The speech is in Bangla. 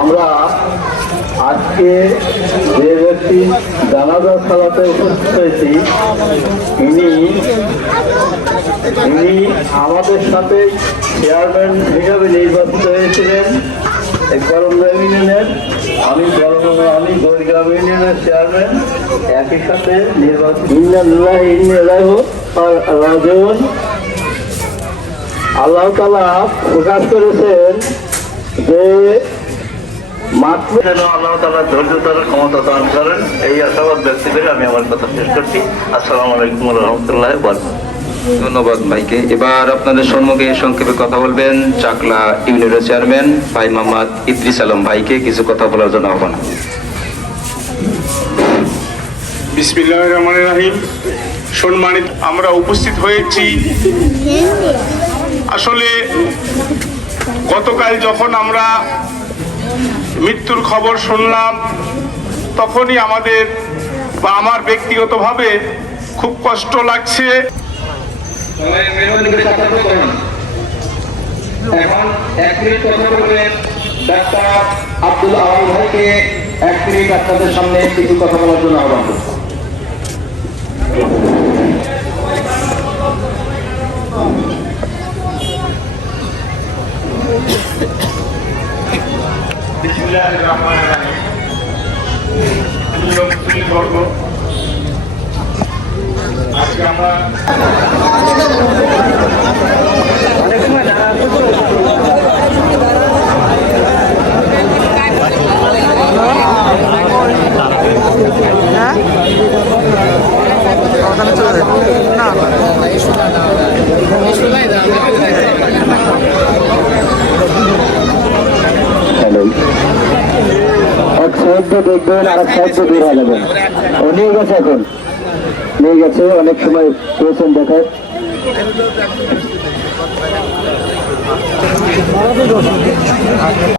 আমরা আজকে যে ব্যক্তি জানাজা সালাতে উপস্থিত হয়েছি, ইনি ইনি আমাদের সাথে চেয়ারম্যান হিসাবে নির্বাচিত হয়েছিলেন এই ইউনিয়নের, আমি করম আমি গরিগ্রাম ইউনিয়নের চেয়ারম্যান একই সাথে নির্বাচিত আল্লাহ তালা প্রকাশ করেছেন যেন আল্লাহ তালা ধৈর্য ধরার ক্ষমতা দান করেন এই আশাবাদ ব্যক্ত করে আমি আমার কথা শেষ করছি। আসসালামু আলাইকুম রহমতুল্লাহ ধন্যবাদ ভাইকে। এবার আপনাদের সম্মুখে সংক্ষেপে কথা বলবেন চাকলা ইউনিয়নের চেয়ারম্যান ভাই মোহাম্মদ ইদ্রিস আলম ভাইকে কিছু কথা বলার জন্য আহ্বান। বিসমিল্লাহ রহমান রাহিম। সম্মানিত আমরা উপস্থিত হয়েছি। আসলে গতকাল যখন আমরা মৃত্যুর খবর শুনলাম, তখনই আমাদের বা আমার ব্যক্তিগতভাবে খুব কষ্ট লাগছে। এখন এক মিনিট ডাক্তার আব্দুল আওয়াল ভাইকে, এক মিনিট আপনাদের সামনে কিছু কথা বলার জন্য আহ্বান করছি। বিসমিল্লাহির রহমানির রহিম। আজকে আমরা দিয়ে দেখবেন আর দিয়ে বের হয়ে যাবেন। ও নিয়ে গেছে এখন। নিয়ে গেছে, অনেক সময় পেয়েছেন দেখায়।